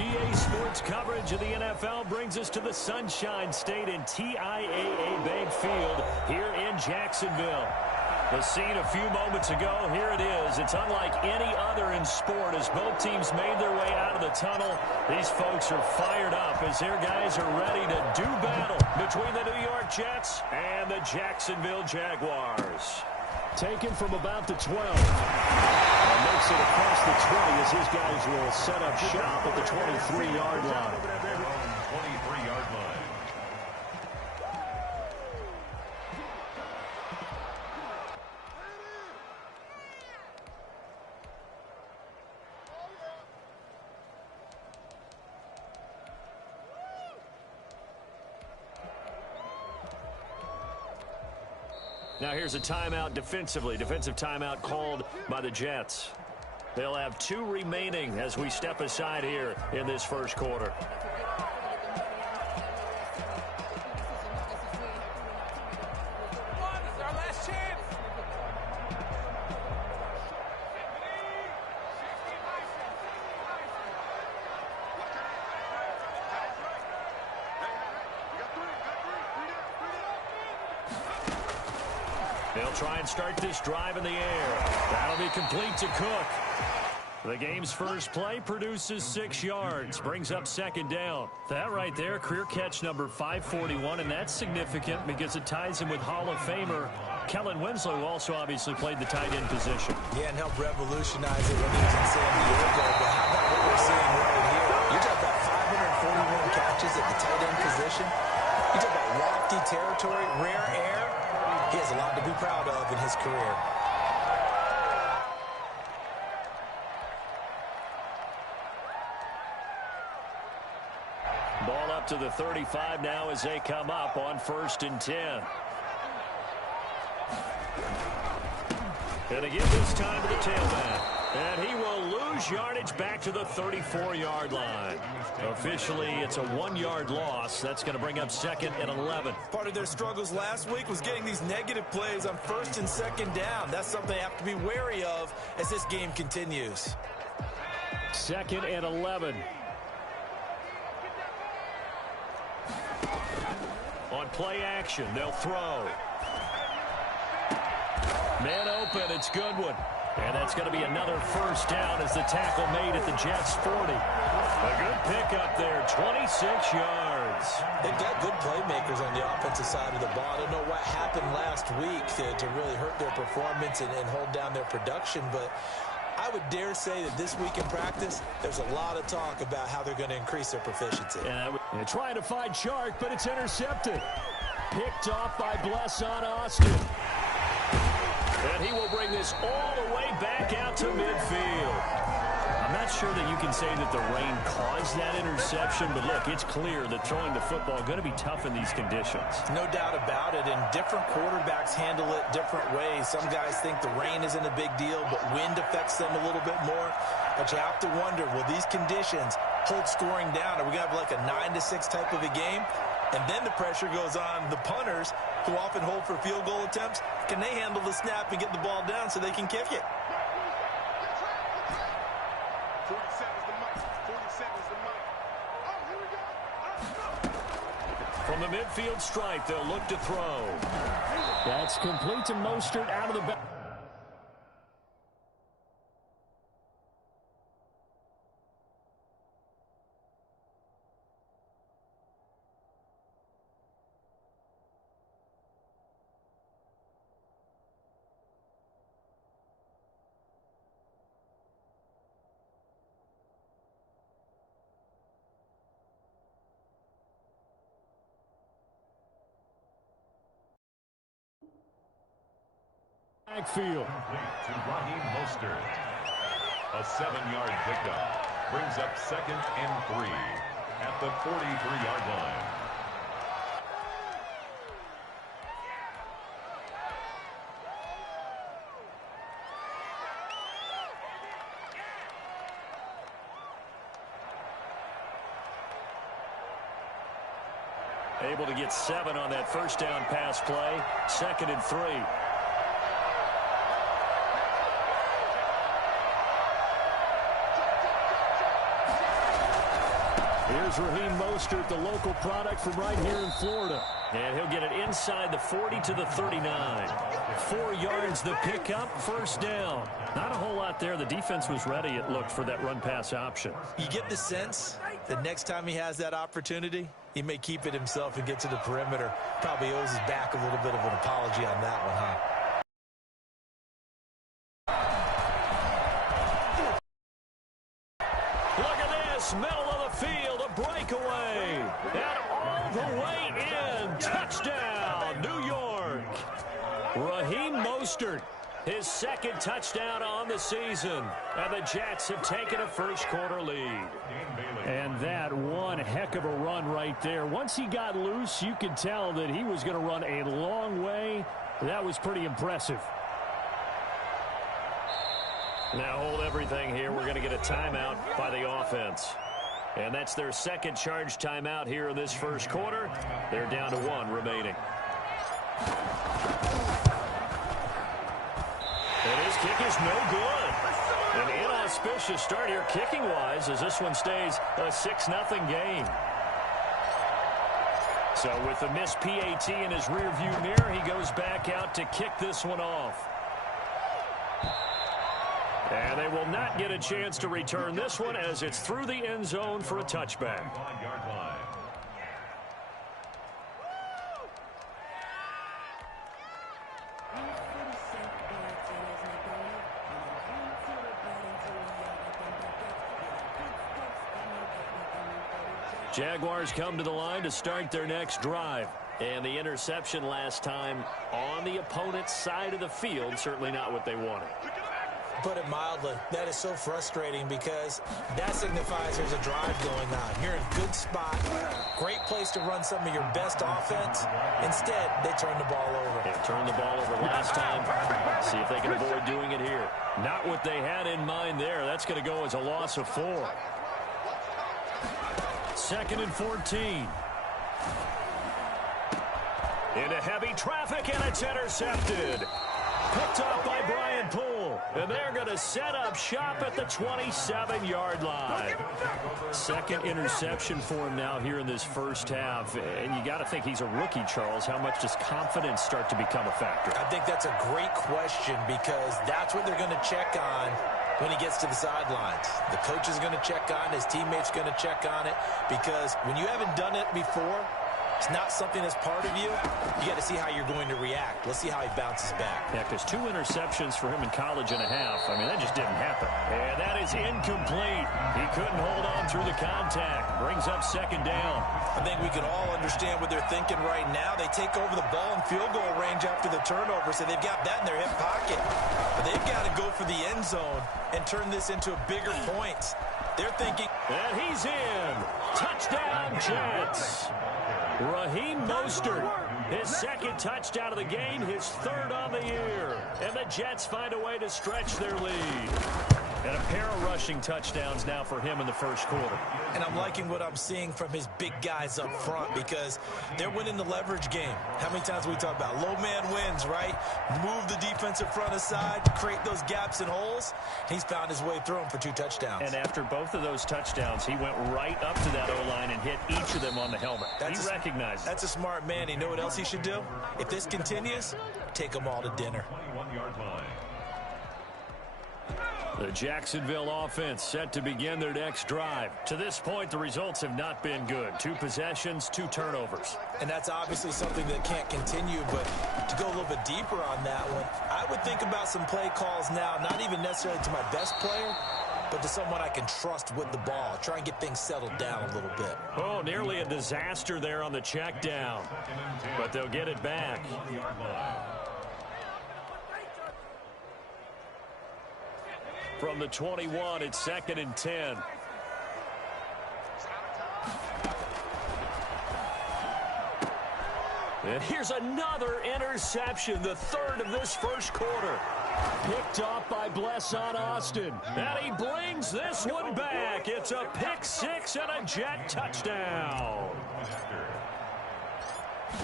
EA Sports coverage of the NFL brings us to the Sunshine State and TIAA Bank Field here in Jacksonville. The scene a few moments ago, here it is. It's unlike any other in sport as both teams made their way out of the tunnel. These folks are fired up as their guys are ready to do battle between the New York Jets and the Jacksonville Jaguars. Taken from about the 12. And makes it across the 20 as his guys will set up shop at the 23-yard line. 23-yard line. Now here's a timeout defensively. Defensive timeout called by the Jets. They'll have 2 remaining as we step aside here in this first quarter. They'll try and start this drive in the air. That'll be complete to Cook. The game's first play produces 6 yards, brings up second down. That right there, career catch number 541, and that's significant because it ties him with Hall of Famer Kellen Winslow, who also obviously played the tight end position. Yeah, and helped revolutionize it when he was in San Diego. But how about what we're seeing right here? You're talking about 541 catches at the tight end position. You're talking about lofty territory, rare air. He has a lot to be proud of in his career. Ball up to the 35 now as they come up on 1st and 10. And again this time to the tailback. And he will lose yardage back to the 34-yard line. Officially, it's a 1-yard loss. That's going to bring up 2nd and 11. Part of their struggles last week was getting these negative plays on 1st and 2nd down. That's something they have to be wary of as this game continues. 2nd and 11. On play action, they'll throw. Man open, it's Goodwin. And that's going to be another first down as the tackle made at the Jets' 40. A good pickup there, 26 yards. They've got good playmakers on the offensive side of the ball. I don't know what happened last week to really hurt their performance and hold down their production, but I would dare say that this week in practice, there's a lot of talk about how they're going to increase their proficiency. And trying to find Chark, but it's intercepted. Picked off by Blesson Austin. And he will bring this all the way back out to midfield. I'm not sure that you can say that the rain caused that interception, but look, it's clear that throwing the football is going to be tough in these conditions. No doubt about it, and different quarterbacks handle it different ways. Some guys think the rain isn't a big deal, but wind affects them a little bit more. But you have to wonder, will these conditions hold scoring down? Are we going to have like a 9-6 type of a game? And then the pressure goes on the punters, who often hold for field goal attempts. Can they handle the snap and get the ball down so they can kick it? From the midfield stripe, they'll look to throw. That's complete to Mostert out of the back. Backfield. Complete to Raheem Mostert. A 7-yard pickup brings up 2nd and 3 at the 43-yard line. Able to get 7 on that first down pass play. 2nd and 3. Here's Raheem Mostert, the local product from right here in Florida. And he'll get it inside the 40 to the 39. 4 yards the pickup, first down. Not a whole lot there. The defense was ready, it looked, for that run-pass option. You get the sense that next time he has that opportunity, he may keep it himself and get to the perimeter. Probably owes his back a little bit of an apology on that one, huh? Look at this, middle of the field, a breakaway. And all the way in, touchdown, New York. Raheem Mostert, his second touchdown on the season. And the Jets have taken a first-quarter lead. And that one heck of a run right there. Once he got loose, you could tell that he was going to run a long way. That was pretty impressive. Now hold everything here. We're going to get a timeout by the offense. And that's their second charge timeout here in this first quarter. They're down to 1 remaining. And his kick is no good. An inauspicious start here kicking-wise as this one stays a 6-0 game. So with the missed PAT in his rearview mirror, he goes back out to kick this one off. And they will not get a chance to return this one as it's through the end zone for a touchback. Jaguars come to the line to start their next drive. And the interception last time on the opponent's side of the field, certainly not what they wanted. Put it mildly, that is so frustrating because that signifies there's a drive going on. You're in a good spot, great place to run some of your best offense. Instead, they turn the ball over. They turned the ball over last time. See if they can avoid doing it here. Not what they had in mind there. That's going to go as a loss of 4. 2nd and 14. Into heavy traffic, and it's intercepted. Picked up by Brian Poole. And they're going to set up shop at the 27-yard line. Second interception for him now here in this first half. And you got to think he's a rookie, Charles. How much does confidence start to become a factor? I think that's a great question because that's what they're going to check on when he gets to the sidelines. The coach is going to check on it. His teammates going to check on it because when you haven't done it before, it's not something that's part of you. You got to see how you're going to react. Let's see how he bounces back. Yeah, because 2 interceptions for him in college and a half. I mean, that just didn't happen. And that is incomplete. He couldn't hold on through the contact. Brings up 2nd down. I think we can all understand what they're thinking right now. They take over the ball in field goal range after the turnover, so they've got that in their hip pocket. But they've got to go for the end zone and turn this into a bigger point. They're thinking. And he's in. Touchdown, Jets. Raheem Mostert, his second touchdown of the game, his 3rd on the year. And the Jets find a way to stretch their lead. And a pair of rushing touchdowns now for him in the first quarter. And I'm liking what I'm seeing from his big guys up front because they're winning the leverage game. How many times we talk about low man wins, right? Move the defensive front aside, create those gaps and holes. He's found his way through them for 2 touchdowns. And after both of those touchdowns, he went right up to that O-line and hit each of them on the helmet. He recognized it. That's a smart man. You know what else he should do? If this continues, take them all to dinner. 21-yard line. The Jacksonville offense set to begin their next drive. To this point, the results have not been good. 2 possessions, 2 turnovers. And that's obviously something that can't continue, but to go a little bit deeper on that one, I would think about some play calls now, not even necessarily to my best player, but to someone I can trust with the ball. Try and get things settled down a little bit. Oh, nearly a disaster there on the check down. But they'll get it back. From the 21, it's 2nd and 10. And here's another interception, the 3rd of this first quarter. Picked off by Blesson Austin. And he brings this one back. It's a pick 6 and a Jet touchdown.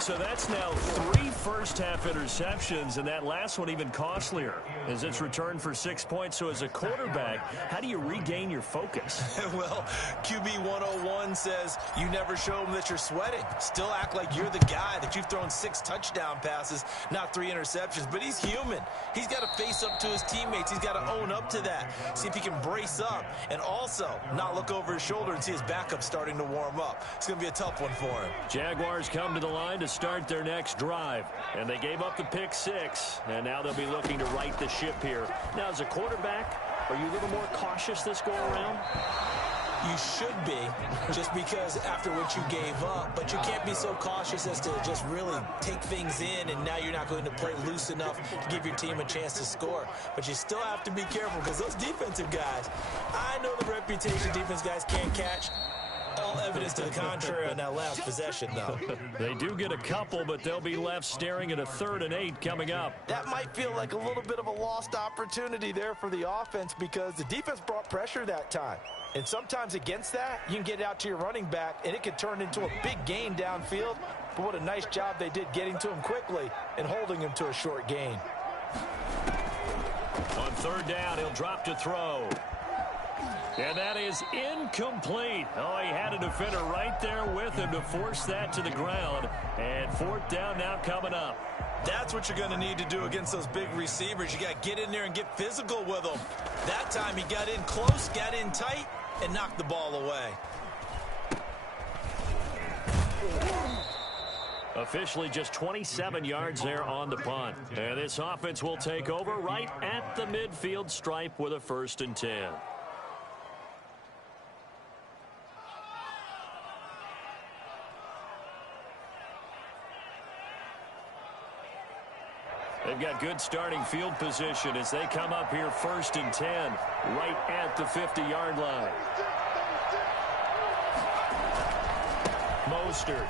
So that's now 3 first-half interceptions, and that last one even costlier as it's returned for 6 points. So as a quarterback, how do you regain your focus? Well, QB 101 says you never show them that you're sweating. Still act like you're the guy, that you've thrown 6 touchdown passes, not 3 interceptions. But he's human. He's got to face up to his teammates. He's got to own up to that. See if he can brace up and also not look over his shoulder and see his backup starting to warm up. It's going to be a tough one for him. Jaguars come to the line to start their next drive, and they gave up the pick 6, and now they'll be looking to right the ship here. Now, as a quarterback, are you a little more cautious this go-around? You should be, just because after what you gave up, but you can't be so cautious as to just really take things in, and now you're not going to play loose enough to give your team a chance to score. But you still have to be careful, because those defensive guys, I know the reputation defense guys can't catch. All evidence to the contrary on that last possession, though. They do get a couple, but they'll be left staring at a 3rd and 8 coming up. That might feel like a little bit of a lost opportunity there for the offense, because the defense brought pressure that time. And sometimes against that, you can get out to your running back, and it could turn into a big gain downfield. But what a nice job they did getting to him quickly and holding him to a short gain. On 3rd down, he'll drop to throw. And that is incomplete. Oh, he had a defender right there with him to force that to the ground. And 4th down now coming up. That's what you're going to need to do against those big receivers. You got to get in there and get physical with them. That time he got in close, got in tight, and knocked the ball away. Officially just 27 yards there on the punt. And this offense will take over right at the midfield stripe with a 1st and 10. They've got good starting field position as they come up here 1st and 10, right at the 50-yard line. Mostert.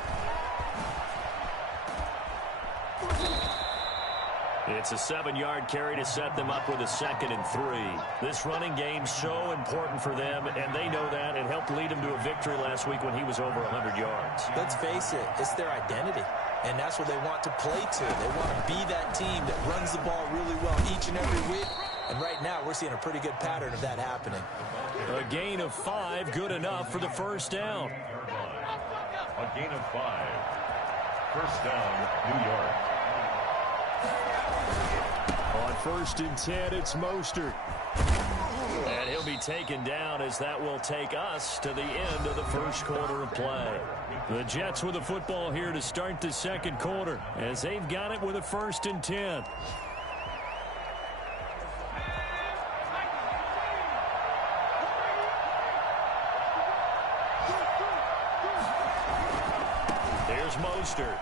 It's a 7-yard carry to set them up with a 2nd and 3. This running game's so important for them, and they know that. It helped lead them to a victory last week when he was over 100 yards. Let's face it, it's their identity. And that's what they want to play to. They want to be that team that runs the ball really well each and every week. And right now, we're seeing a pretty good pattern of that happening. A gain of 5, good enough for the 1st down. A gain of 5. 1st down, New York. On 1st and 10, it's Mostert. And he'll be taken down as that will take us to the end of the 1st quarter of play. The Jets with the football here to start the 2nd quarter as they've got it with a 1st and 10. Here's Mostert.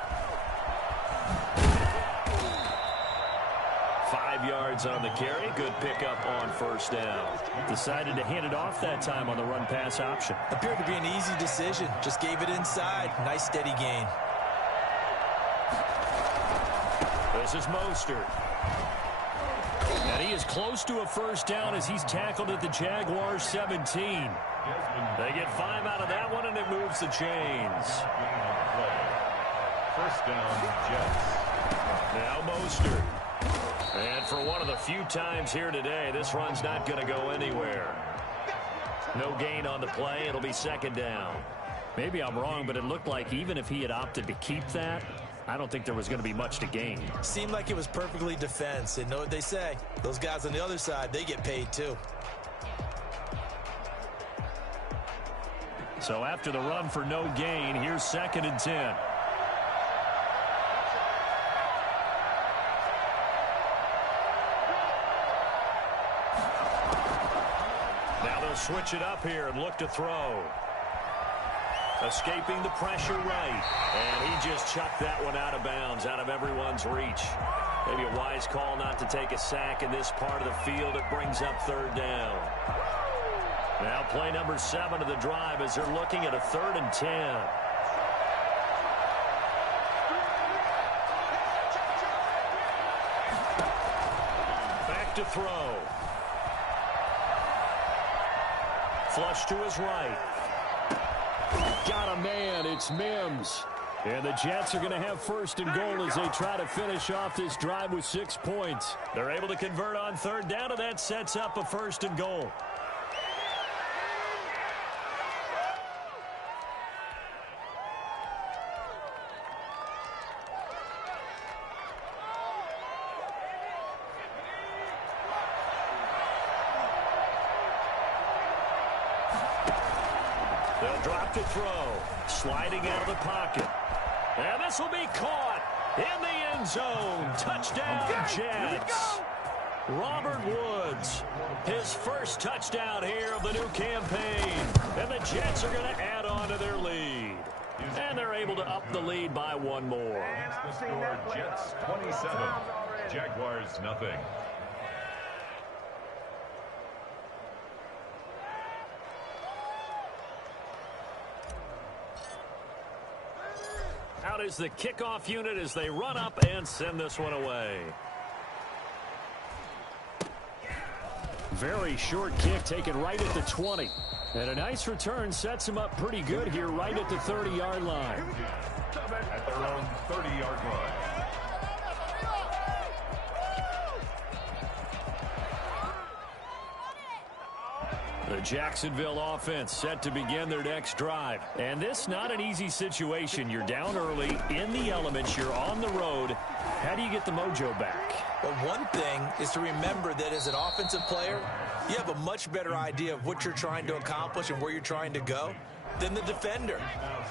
5 yards on the carry. Good pickup on 1st down. Decided to hand it off that time on the run-pass option. Appeared to be an easy decision. Just gave it inside. Nice steady gain. This is Mostert. And he is close to a 1st down as he's tackled at the Jaguars 17. They get 5 out of that one, and it moves the chains. 1st down, Jets. Now Mostert. And for one of the few times here today, this run's not going to go anywhere. No gain on the play. It'll be 2nd down. Maybe I'm wrong, but it looked like even if he had opted to keep that, I don't think there was going to be much to gain. Seemed like it was perfectly defense. And know what they say? Those guys on the other side, they get paid too. So after the run for no gain, here's 2nd and 10. Switch it up here and look to throw. Escaping the pressure right. And he just chucked that one out of bounds, out of everyone's reach. Maybe a wise call not to take a sack in this part of the field. It brings up 3rd down. Now play number 7 of the drive as they're looking at a 3rd and 10. Back to throw. Flush to his right. Got a man. It's Mims. And the Jets are going to have first and goal as they try to finish off this drive with 6 points. They're able to convert on third down, and that sets up a first and goal. They'll drop the throw, sliding out of the pocket. And this will be caught in the end zone. Touchdown, Jets. Robert Woods, his first touchdown here of the new campaign. And the Jets are going to add on to their lead. And they're able to up the lead by one more. The score, Jets 27, Jaguars nothing. Out is the kickoff unit as they run up and send this one away. Very short kick taken right at the 20. And a nice return sets them up pretty good here right at the 30-yard line. At their own 30-yard line. The Jacksonville offense set to begin their next drive. And this not an easy situation. You're down early, in the elements, you're on the road. How do you get the mojo back? Well, one thing is to remember that as an offensive player, you have a much better idea of what you're trying to accomplish and where you're trying to go than the defender.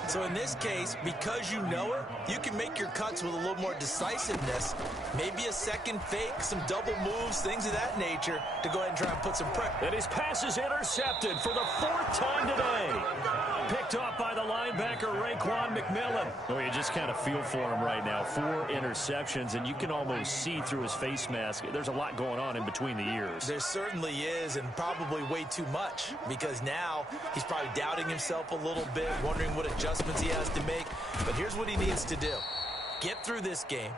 So in this case, because you know it, you can make your cuts with a little more decisiveness, maybe a second fake, some double moves, things of that nature to go ahead and try and put some pressure. And his pass is intercepted for the 4th time today. Picked off by the linebacker, Raekwon McMillan. Oh, you just kind of feel for him right now. 4 interceptions, and you can almost see through his face mask. There's a lot going on in between the ears. There certainly is, and probably way too much, because now he's probably doubting himself a little bit, wondering what adjustments he has to make. But here's what he needs to do. Get through this game,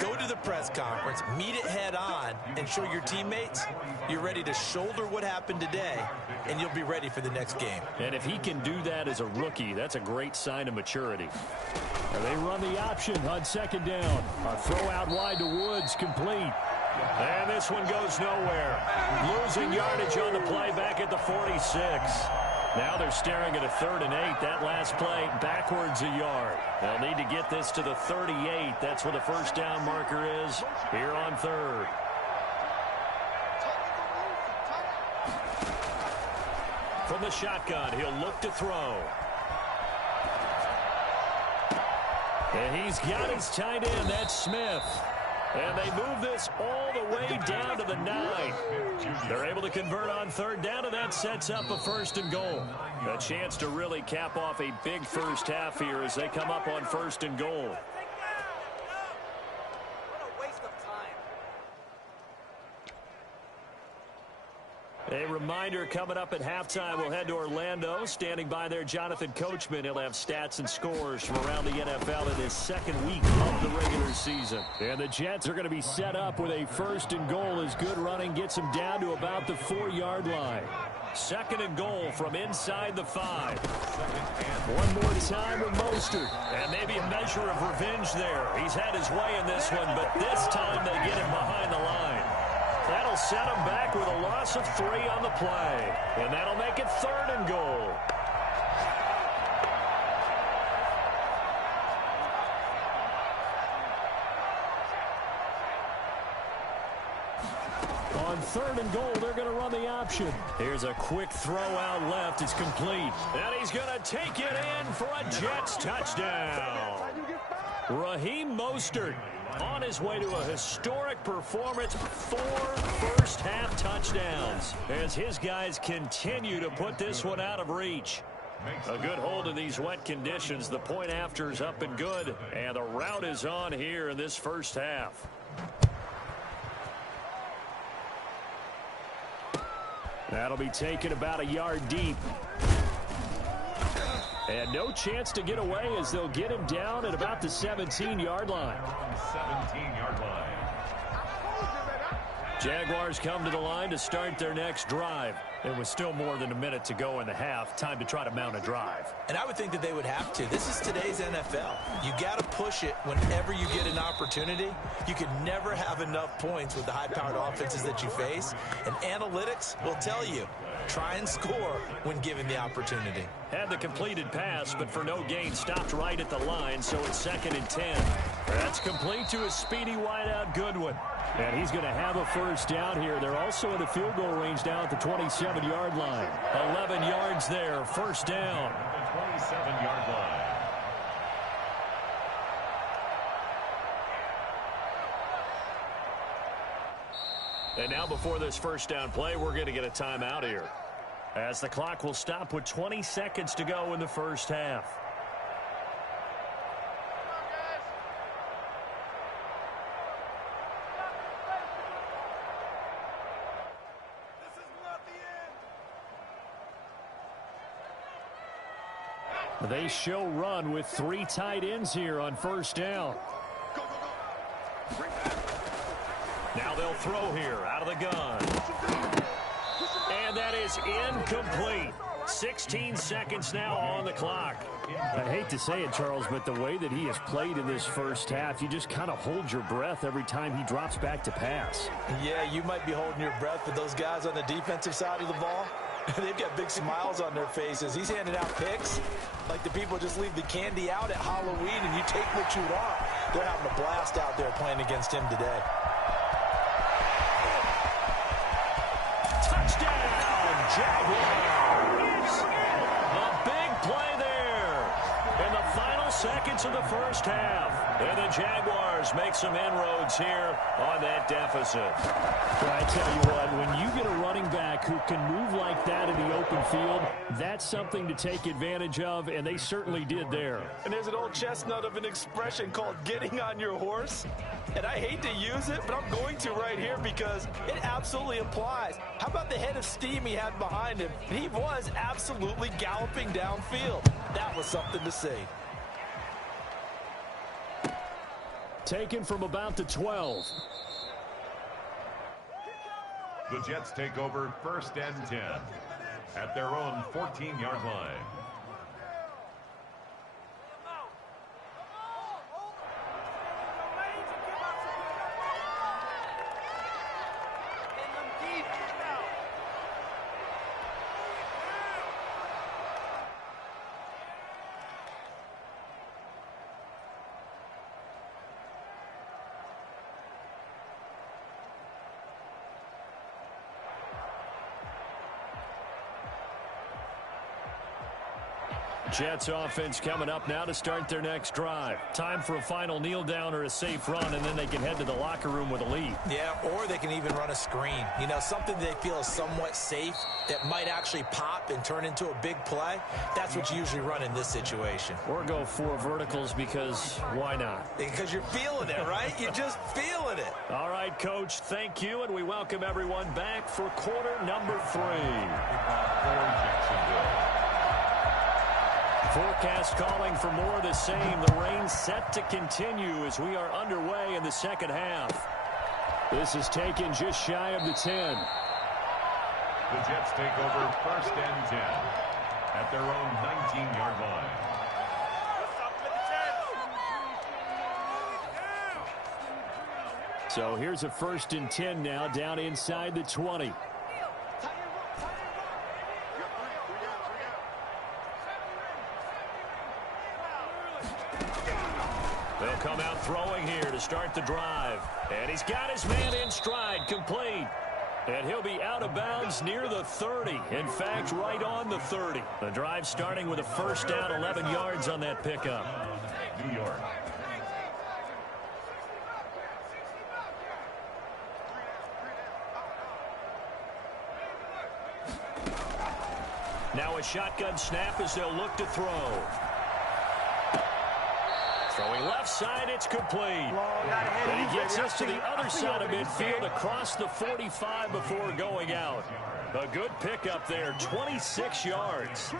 go to the press conference, meet it head on, and show your teammates you're ready to shoulder what happened today, and you'll be ready for the next game. And if he can do that as a rookie, that's a great sign of maturity. And they run the option on second down. A throw out wide to Woods, complete. And this one goes nowhere. Losing yardage on the play back at the 46. Now they're staring at a 3rd and 8. That last play backwards a yard. They'll need to get this to the 38. That's where the first down marker is here on 3rd. From the shotgun, he'll look to throw. And he's got his tight end. That's Smith. And they move this all the way down to the 9. They're able to convert on third down, and that sets up a first and goal. A chance to really cap off a big first half here as they come up on first and goal. A reminder, coming up at halftime, we'll head to Orlando. Standing by there, Jonathan Coachman. He'll have stats and scores from around the NFL in his 2nd week of the regular season. And the Jets are going to be set up with a first and goal as good running gets them down to about the 4-yard line. 2nd and goal from inside the 5. One more time with Mostert. And maybe a measure of revenge there. He's had his way in this one, but this time they get him behind the line. That'll set him back with a loss of 3 on the play. And that'll make it 3rd and goal. On 3rd and goal, they're going to run the option. Here's a quick throw out left. It's complete. And he's going to take it in for a Jets touchdown. Raheem Mostert on his way to a historic performance, 4 first-half touchdowns as his guys continue to put this one out of reach. A good hold in these wet conditions. The point after is up and good, and the route is on here in this first half. That'll be taken about a yard deep. And no chance to get away as they'll get him down at about the 17-yard line. 17-yard line. Jaguars come to the line to start their next drive. There was still more than a minute to go in the half. Time to try to mount a drive. And I would think that they would have to. This is today's NFL. You got to push it whenever you get an opportunity. You can never have enough points with the high-powered offenses that you face. And analytics will tell you, try and score when given the opportunity. Had the completed pass, but for no gain, stopped right at the line, so it's 2nd and 10. That's complete to a speedy wideout Goodwin. And he's going to have a first down here. They're also in the field goal range now at the 27-yard line. 11 yards there, first down. The 27-yard line. And now before this first down play, we're going to get a timeout here, as the clock will stop with 20 seconds to go in the first half. They show run with 3 tight ends here on first down. Now they'll throw here out of the gun. And that is incomplete. 16 seconds now on the clock. I hate to say it, Charles, but the way that he has played in this first half, you just kind of hold your breath every time he drops back to pass. Yeah, you might be holding your breath, but those guys on the defensive side of the ball, they've got big smiles on their faces. He's handing out picks like the people just leave the candy out at Halloween and you take what you want. They're having a blast out there playing against him today. Touchdown, Jaguars! The big play there in the final seconds of the first half. And the Jaguars make some inroads here on that deficit. Well, I tell you what, when you get a running back who can move like that in the open field, that's something to take advantage of, and they certainly did there. And there's an old chestnut of an expression called getting on your horse. And I hate to use it, but I'm going to right here because it absolutely applies. How about the head of steam he had behind him? He was absolutely galloping downfield. That was something to see. Taken from about the 12. The Jets take over 1st and 10 at their own 14-yard line. Jets offense coming up now to start their next drive. Time for a final kneel down or a safe run, and then they can head to the locker room with a lead. Yeah, or they can even run a screen. You know, something they feel is somewhat safe that might actually pop and turn into a big play. That's what you usually run in this situation. Or go 4 verticals because why not? Because you're feeling it, right? You're just feeling it. All right, Coach, thank you, and we welcome everyone back for quarter number 3. Forecast calling for more of the same. The rain set to continue as we are underway in the second half. This is taken just shy of the 10. The Jets take over 1st and 10 at their own 19-yard line. So here's a 1st and 10 now down inside the 20. They'll come out throwing here to start the drive. And he's got his man in stride, complete. And he'll be out of bounds near the 30. In fact, right on the 30. The drive starting with a first down, 11 yards on that pickup. New York. Now a shotgun snap as they'll look to throw. Throwing left side, it's complete. And he gets us to the other side of midfield across the 45 before going out. A good pickup there, 26 yards.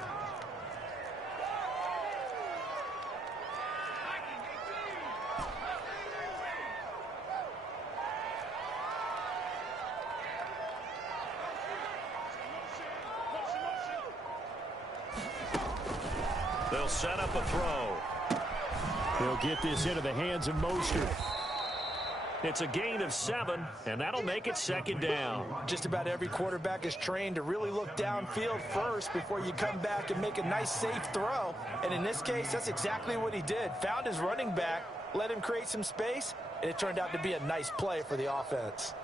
They'll set up a throw. He'll get this into the hands of Mostert. It's a gain of 7, and that'll make it second down. Just about every quarterback is trained to really look downfield first before you come back and make a nice, safe throw. And in this case, that's exactly what he did. Found his running back, let him create some space, and it turned out to be a nice play for the offense.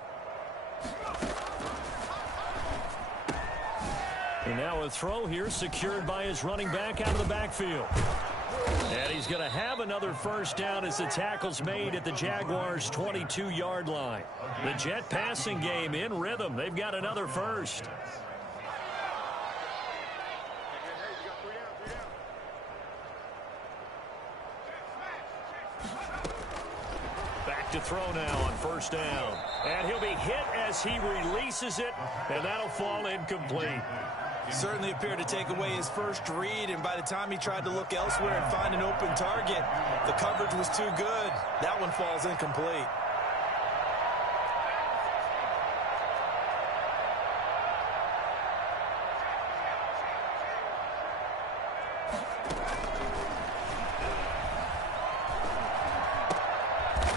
And now a throw here secured by his running back out of the backfield. And he's going to have another first down as the tackle's made at the Jaguars' 22-yard line. The Jet passing game in rhythm. They've got another first. Back to throw now on first down. And he'll be hit as he releases it, and that'll fall incomplete. Certainly appeared to take away his first read, and by the time he tried to look elsewhere and find an open target, the coverage was too good. That one falls incomplete.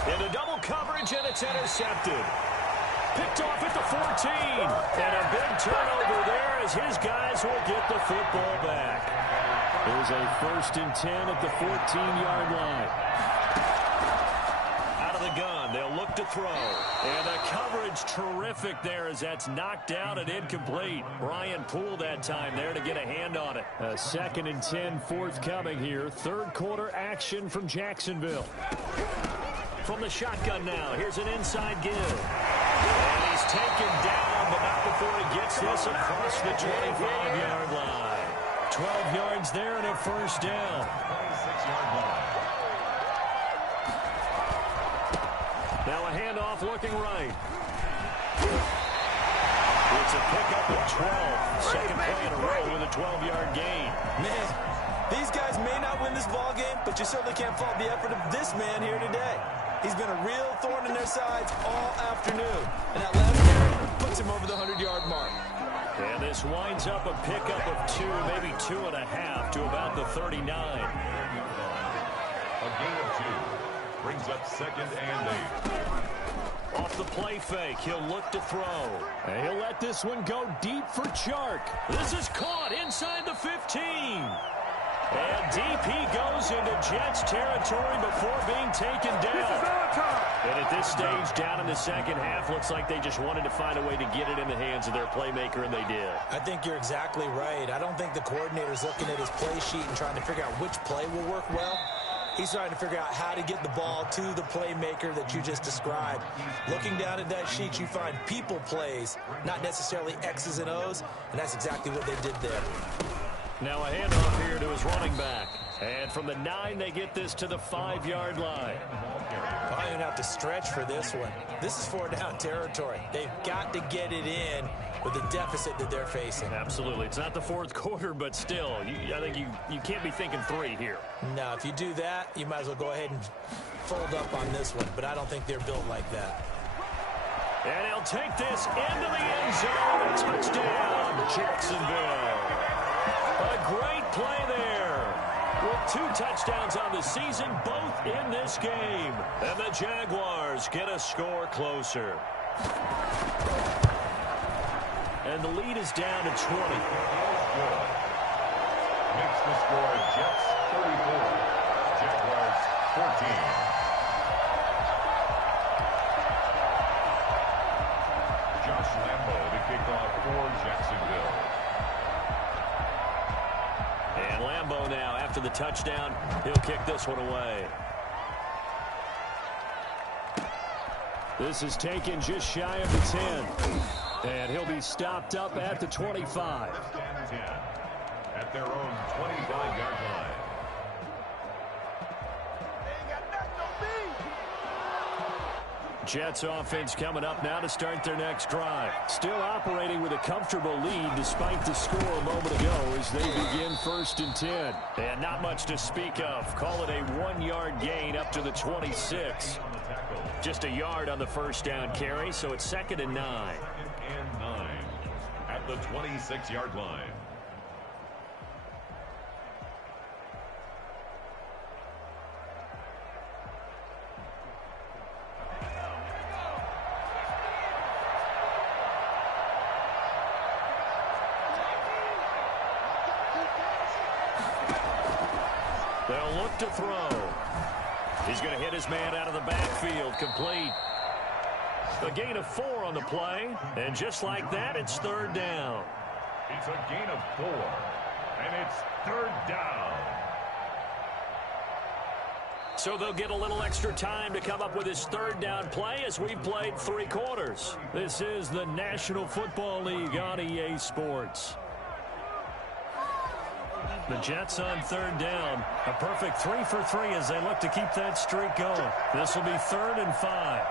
Into double coverage, and it's intercepted. Picked off at the 14. And a big turnover there as his guys will get the football back. There's a 1st and 10 at the 14-yard line. Out of the gun, they'll look to throw. And the coverage terrific there as that's knocked out and incomplete. Brian Poole that time there to get a hand on it. A 2nd and 10 forthcoming here. Third quarter action from Jacksonville. From the shotgun now, here's an inside give. And he's taken down, but not before he gets this across the 25-yard line. 12 yards there and a first down. 26-yard line. Now a handoff looking right. It's a pickup of 12. Second play in a row with a 12-yard gain. Man, these guys may not win this ball game, but you certainly can't fault the effort of this man here today. He's been a real thorn in their sides all afternoon. And that last carry puts him over the 100-yard mark. And this winds up a pickup of 2, maybe 2.5 to about the 39. A gain of 2 brings up 2nd and 8. Off the play fake, he'll look to throw. And he'll let this one go deep for Chark. This is caught inside the 15. And deep he goes into Jets territory before being taken down. And at this stage, down in the second half, looks like they just wanted to find a way to get it in the hands of their playmaker, and they did. I think you're exactly right. I don't think the coordinator's looking at his play sheet and trying to figure out which play will work well. He's trying to figure out how to get the ball to the playmaker that you just described. Looking down at that sheet, you find people plays, not necessarily X's and O's, and that's exactly what they did there. Now a handoff here to his running back. And from the 9, they get this to the 5-yard line. Probably going to have to stretch for this one. This is 4-down territory. They've got to get it in with the deficit that they're facing. Absolutely. It's not the fourth quarter, but still, I think you can't be thinking 3 here. No, if you do that, you might as well go ahead and fold up on this one, but I don't think they're built like that. And he'll take this into the end zone. Touchdown, Jacksonville. A great play there. With 2 touchdowns on the season, both in this game. And the Jaguars get a score closer. And the lead is down to 20. Makes the score Jets 34, Jaguars 14. Josh Lambo to kick off for Jacksonville. And Lambo now, after the touchdown, he'll kick this one away. This is taken just shy of the 10. And he'll be stopped up at the 25. At their own 25-yard line. Jets offense coming up now to start their next drive. Still operating with a comfortable lead despite the score a moment ago as they begin 1st and 10. And not much to speak of. Call it a 1-yard gain up to the 26. Just a yard on the first down carry, so it's 2nd and 9. 2nd and 9 at the 26-yard line. to throw. He's going to hit his man out of the backfield, complete. A gain of 4 on the play, and just like that, it's third down. It's a gain of 4, and it's third down. So they'll get a little extra time to come up with his third down play as we've played 3 quarters. This is the National Football League on EA Sports. The Jets on third down. A perfect 3 for 3 as they look to keep that streak going. This will be 3rd and 5.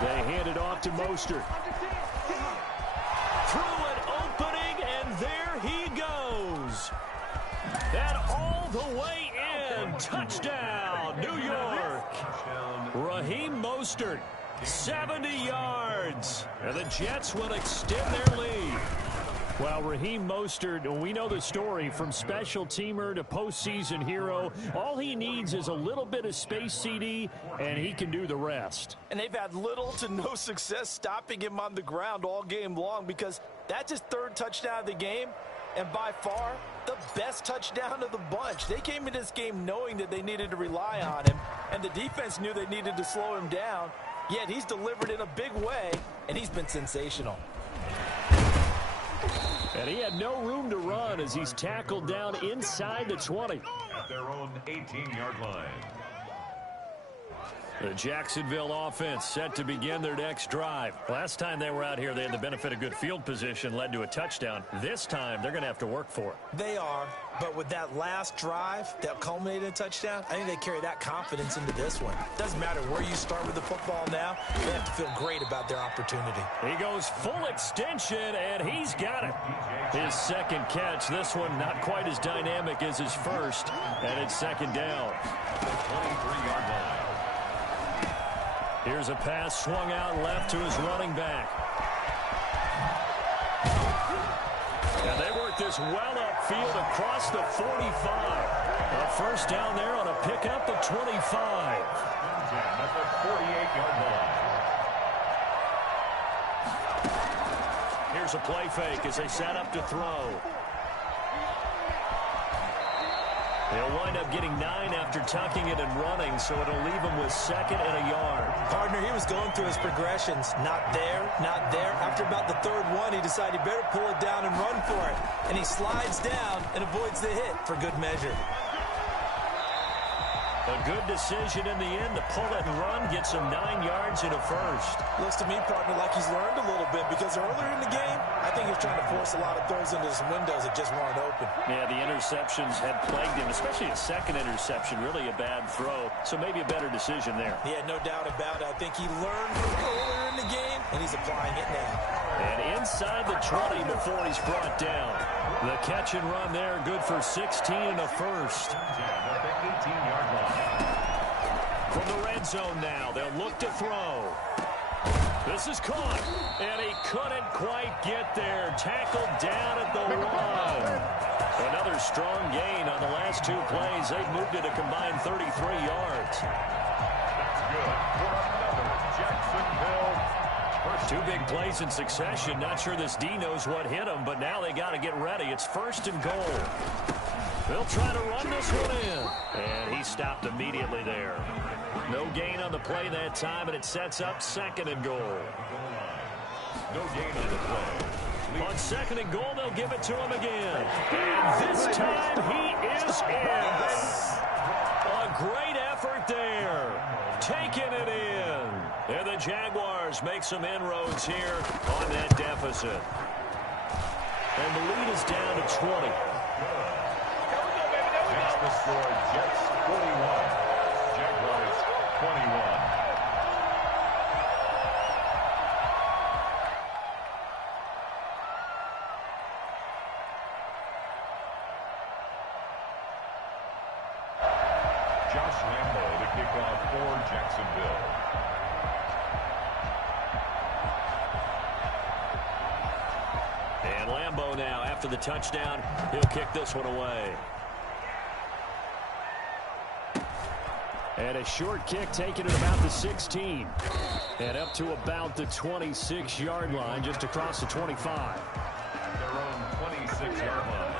They hand it off to Mostert. Through an opening, and there he goes. And all the way in. Touchdown, New York. Raheem Mostert, 70 yards. And the Jets will extend their lead. Well, Raheem Mostert, we know the story, from special teamer to postseason hero. All he needs is a little bit of space, CD, and he can do the rest. And they've had little to no success stopping him on the ground all game long, because that's his 3rd touchdown of the game, and by far the best touchdown of the bunch. They came into this game knowing that they needed to rely on him, and the defense knew they needed to slow him down, yet he's delivered in a big way, and he's been sensational. And he had no room to run as he's tackled down inside the 20. At their own 18-yard line. The Jacksonville offense set to begin their next drive. Last time they were out here, they had the benefit of good field position, led to a touchdown. This time, they're going to have to work for it. They are, but with that last drive that culminated in a touchdown, I think they carry that confidence into this one. Doesn't matter where you start with the football now, they have to feel great about their opportunity. He goes full extension, and he's got it. His 2nd catch, this one not quite as dynamic as his first, and it's 2nd down. The 23-yard line. Here's a pass swung out left to his running back. And they work this well upfield across the 45. A first down there on a pickup at 25. At the 48-yard line. Here's a play fake as they set up to throw. They'll wind up getting 9 after tucking it and running, so it'll leave him with 2nd and a yard. Partner, he was going through his progressions. Not there, not there. After about the 3rd one, he decided he better pull it down and run for it. And he slides down and avoids the hit for good measure. A good decision in the end to pull it and run, gets him 9 yards and a first. Looks to me, partner, like he's learned a little bit, because earlier in the game, I think he was trying to force a lot of throws into some windows that just weren't open. Yeah, the interceptions had plagued him, especially a 2nd interception, really a bad throw. So maybe a better decision there. Yeah, no doubt about it. I think he learned from earlier in the game, and he's applying it now. And inside the 20 before he's brought down. The catch and run there, good for 16 and a first. At the 18-yard line. From the red zone now, they'll look to throw. This is caught, and he couldn't quite get there. Tackled down at the 1. Another strong gain on the last 2 plays. They've moved it a combined 33 yards. That's good for another Jacksonville. 2 big plays in succession. Not sure this D knows what hit him, but now they got to get ready. It's 1st and goal. They'll try to run this one in. And he stopped immediately there. No gain on the play that time, and it sets up 2nd and goal. No gain on the play. On 2nd and goal, they'll give it to him again. And this time, he is in. A great effort there. Taking it in. And the Jaguars make some inroads here on that deficit. And the lead is down to 20. That's the score. Jets 41. Jaguars 21. Josh Lambo, the kickoff for Jacksonville. And Lambo now, after the touchdown, he'll kick this one away. And a short kick taken at about the 16. And up to about the 26-yard line, just across the 25. Their own 26-yard line.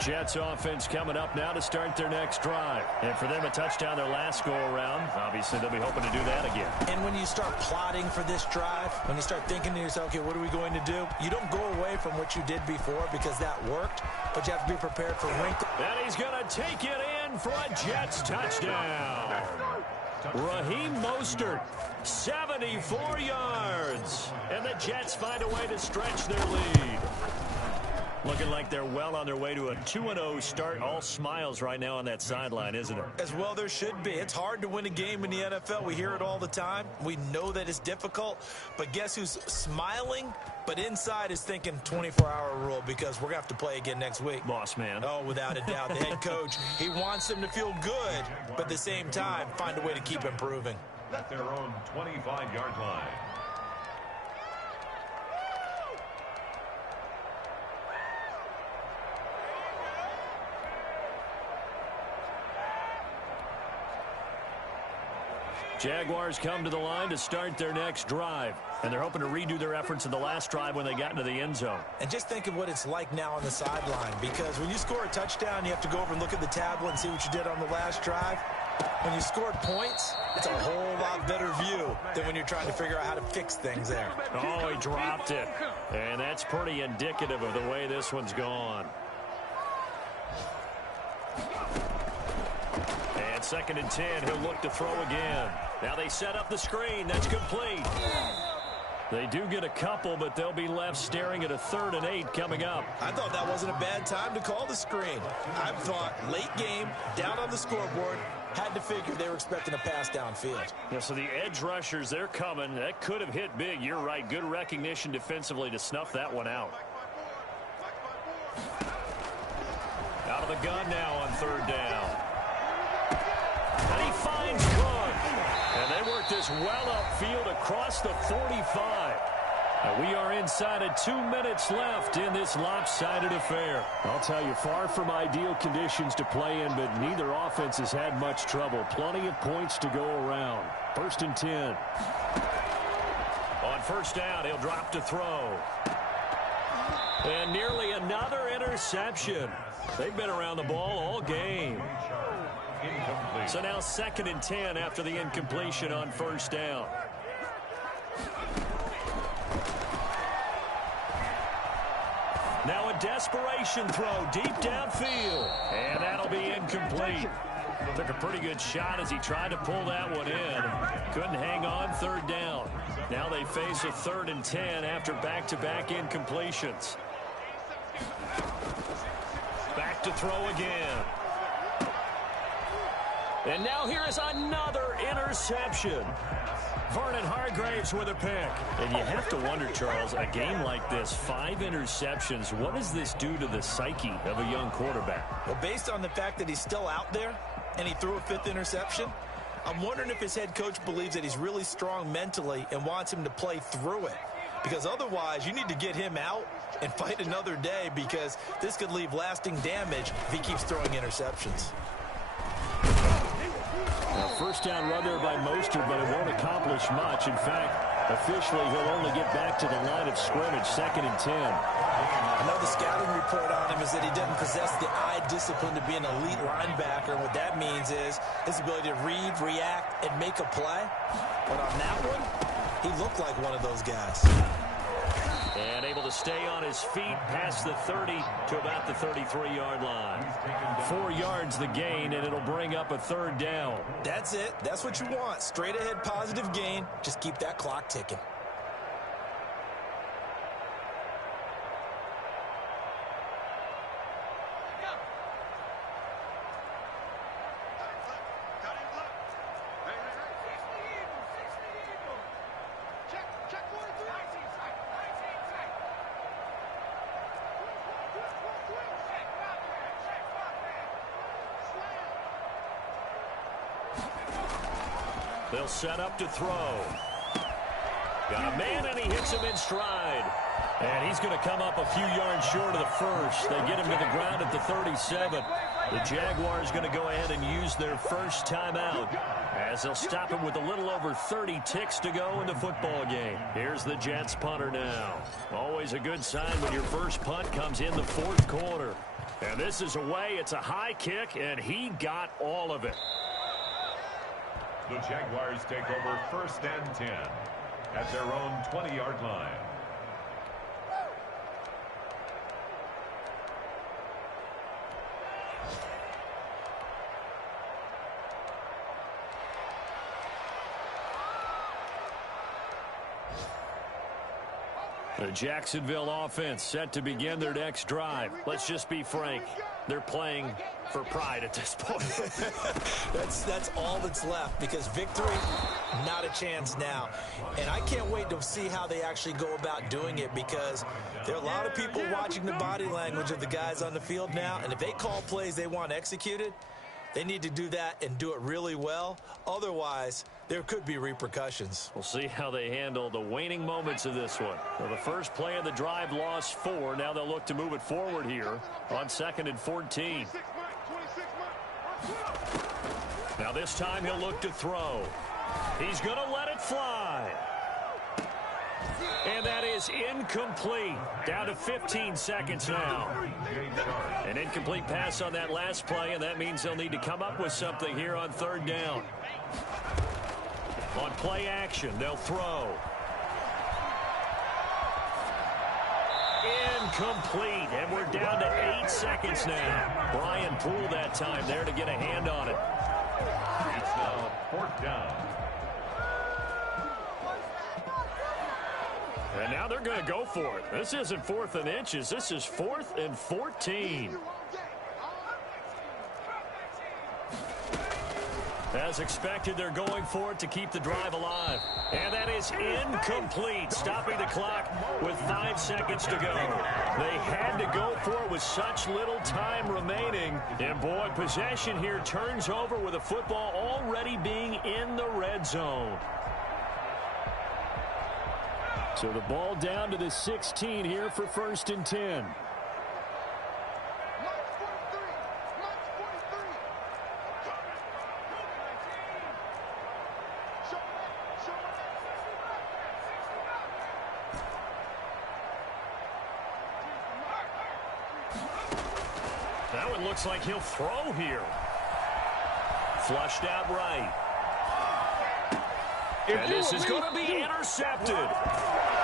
Jets offense coming up now to start their next drive. And for them, a touchdown their last go-around. Obviously, they'll be hoping to do that again. And when you start plotting for this drive, when you start thinking to yourself, okay, what are we going to do? You don't go away from what you did before because that worked, but you have to be prepared for wrinkles. And he's going to take it in for a Jets touchdown. Raheem Mostert, 74 yards. And the Jets find a way to stretch their lead. Looking like they're well on their way to a 2-0 start. All smiles right now on that sideline, isn't it? As well there should be. It's hard to win a game in the NFL. We hear it all the time. We know that it's difficult. But guess who's smiling? But inside is thinking 24-hour rule because we're going to have to play again next week. Boss man. Oh, without a doubt. The head coach, he wants them to feel good, but at the same time, find a way to keep improving. At their own 25-yard line. Jaguars come to the line to start their next drive. And they're hoping to redo their efforts in the last drive when they got into the end zone. And just think of what it's like now on the sideline. Because when you score a touchdown, you have to go over and look at the tablet and see what you did on the last drive. When you scored points, it's a whole lot better view than when you're trying to figure out how to fix things there. Oh, he dropped it. And that's pretty indicative of the way this one's gone. And 2nd and 10, he'll look to throw again. Now they set up the screen. That's complete. They do get a couple, but they'll be left staring at a 3rd and 8 coming up. I thought that wasn't a bad time to call the screen. I thought late game, down on the scoreboard, had to figure they were expecting a pass downfield. Yeah, so the edge rushers, they're coming. That could have hit big. You're right. Good recognition defensively to snuff that one out. Out of the gun now on 3rd down. And he finds Cook. And they work this well upfield across the 45. And we are inside of 2 minutes left in this lopsided affair. I'll tell you, far from ideal conditions to play in, but neither offense has had much trouble. Plenty of points to go around. 1st and 10. On 1st down, he'll drop to throw. And nearly another interception. They've been around the ball all game. Incomplete. So now 2nd and 10 after the incompletion on 1st down. Now a desperation throw deep downfield. And that'll be incomplete. Took a pretty good shot as he tried to pull that one in. Couldn't hang on 3rd down. Now they face a 3rd and 10 after back-to-back incompletions. Back to throw again. And now here is another interception. Vernon Hargreaves with a pick. And you have to wonder, Charles, a game like this, 5 interceptions, what does this do to the psyche of a young quarterback? Well, based on the fact that he's still out there and he threw a 5th interception, I'm wondering if his head coach believes that he's really strong mentally and wants him to play through it. Because otherwise, you need to get him out and fight another day because this could leave lasting damage if he keeps throwing interceptions. Now, 1st down run there by Mostert, but it won't accomplish much. In fact, officially, he'll only get back to the line of scrimmage, 2nd and 10. I know the scouting report on him is that he doesn't possess the eye discipline to be an elite linebacker. And what that means is his ability to read, react, and make a play. But on that one, he looked like one of those guys. And able to stay on his feet past the 30 to about the 33-yard line. 4 yards the gain, and it'll bring up a 3rd down. That's it. That's what you want. Straight ahead positive gain. Just keep that clock ticking. They'll set up to throw. Got a man, and he hits him in stride. And he's going to come up a few yards short of the first. They get him to the ground at the 37. The Jaguars going to go ahead and use their first timeout as they'll stop it with a little over 30 ticks to go in the football game. Here's the Jets punter now. Always a good sign when your first punt comes in the fourth quarter. And this is away. It's a high kick, and he got all of it. The Jaguars take over 1st and 10 at their own 20-yard line. The Jacksonville offense set to begin their next drive. Let's just be frank. They're playing for pride at this point. That's all that's left, because victory, not a chance now. And I can't wait to see how they actually go about doing it, because there are a lot of people watching the body language of the guys on the field now, and if they call plays they want executed, they need to do that and do it really well. Otherwise, there could be repercussions. We'll see how they handle the waning moments of this one. Well, the first play of the drive lost 4. Now they'll look to move it forward here on 2nd and 14. Now this time he'll look to throw. He's going to let it fly. And that is incomplete. Down to 15 seconds now. An incomplete pass on that last play, and that means they'll need to come up with something here on 3rd down. On play action, they'll throw. Incomplete, and we're down to 8 seconds now. Brian Poole that time there to get a hand on it. It's now 4th down. And now they're going to go for it. This isn't 4th and inches. This is 4th and 14. As expected, they're going for it to keep the drive alive. And that is incomplete, stopping the clock with 5 seconds to go. They had to go for it with such little time remaining. And, boy, possession here turns over with the football already being in the red zone. So the ball down to the 16 here for 1st and 10. That one looks like he'll throw here. Flushed out right. And this is going to be intercepted.